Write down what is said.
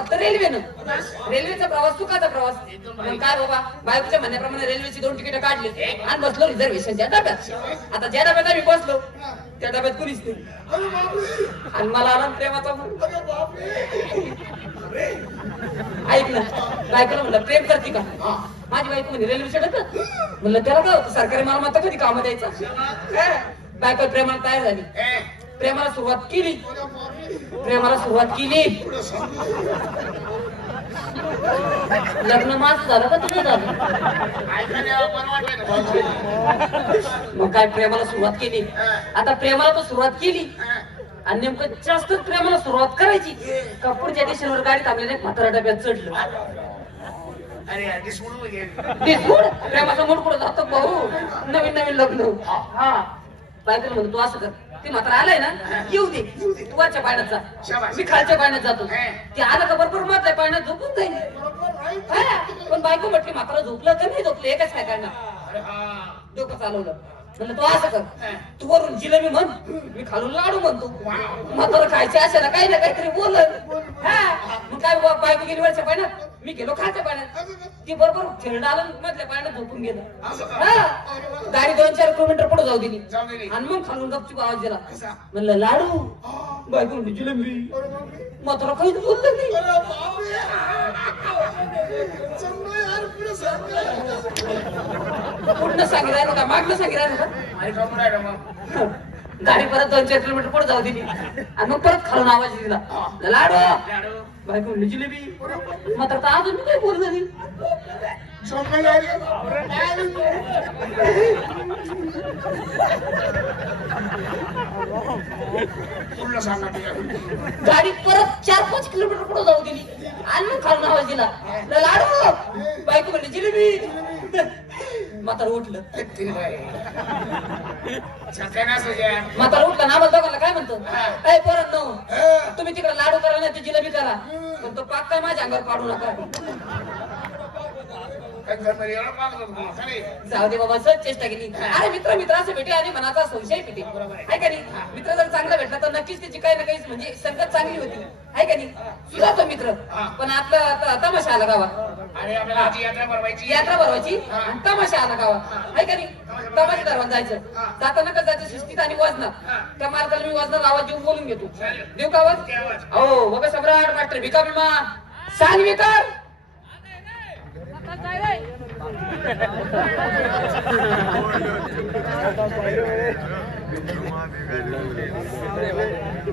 फक्त रेल्वेनं. रेल्वेचा प्रवास सुखाचा प्रवास. मग काय बाबा बायकोच्या म्हणण्याप्रमाणे रेल्वेची 2 तिकीट काढली आणि बसलो रिझर्वेशनच्या डब्यात. आता ज्या डब्यात आम्ही बसलो त्या डब्यात कुणीच नाही. आणि मला आला प्रेमाचा ऐक ना बायकोला म्हणलं प्रेम करते का? माझी बायको म्हणजे रेल्वेच्या डब्यात. म्हणलं त्याला काय होतं सरकारी मालमत्ता कधी काम द्यायचा. बायको प्रेमाला तयार झाली. प्रेमाला सुरुवात केली. लग्न माझं झालं का तुझं झालं? मग काय प्रेमाला सुरुवात केली. आता प्रेमाला तर सुरुवात केली आणि नेमकं जास्त प्रेमाला सुरुवात करायची का पुढच्या स्टेशनवर गाडी थांबलेल्या म्हातारा डब्यात चढलं. प्रेमाचा मूड पुढे जातो भाऊ. नवीन लग्न. हा बायकोला म्हणतो तू असं कर ते मात्र आलाय ना येऊ दे तू वरच्या पाण्यात जा मी खालच्या पाण्यात जातो. ते आलं का बरोबर मधल्या पाण्यात झोपून जाईल. पण बायको म्हटली मात्र झोपलं तर नाही झोपलं एकच काय करणार. डोकं चालवलं. म्हणलं तू असं कर तू वरून जिलेबी म्हण मी खालून लाडू म्हणतो. म्हातारं खायच्या अशा काही ना काहीतरी बोलत. मग काय बायको गेली वरच्या पाण्यात मी गेलो खालच्या पाण्यात. ती बरोबर थेरडाला मधल्या पाण्यात झोपून गेलं. गाडी 2-4 किलोमीटर पुढे जाऊ दिली आणि मग खालून गपचूप आवाज दिला. म्हणलं लाडू बायको म्हणली जिलेबी. म्हातारं काहीच बोललं नाही. पुढनं सांगी राहिलं का मागणं सांगी राहिलं का. गाडी परत 2-4 किलोमीटर पुढे जाऊ दिली आणि मग परत खालून आवाज दिला लाडू बायको म्हणली जिलेबी. मात्र तर अजून काही बोललं नाही. गाडी परत 4-5 किलोमीटर पुढे जाऊ दिली आणि मग खालून आवाज दिला लाडू बायको म्हणली जिलेबी. म्हातारं उठलं. म्हातारं उठलं ना आम्हाला दोघांना काय म्हणतो काय पोरात न तुम्ही तिकडे लाडू करा ना ती जिलेबी करा पण तो पाक काय माझ्या अंगावर पाडू नका. जाऊ दे बाबा सहज चेष्टा केली. अरे मित्र असं भेटे आणि मनाचा संशय भेटे आहे का नाही. मित्र जर चांगला भेटला तर नक्कीच त्याची काही ना काही म्हणजे संगत चांगली होती आहे का नाही. तुझा तो मित्र पण आपला तमाशा आला गावात. यात्रा भरवायची आणि तमाशा आला गावात आहे का नाही. तमाशा धरवून जायचं जाताना कसं जायचं शिस्तीत आणि वजनात. त्या मार्गाला मी वजनात आवाज देऊन बोलून घेतो. देऊ का आवाज? हो बघा सम्राट मास्टर भिका बिमा सांग विकार.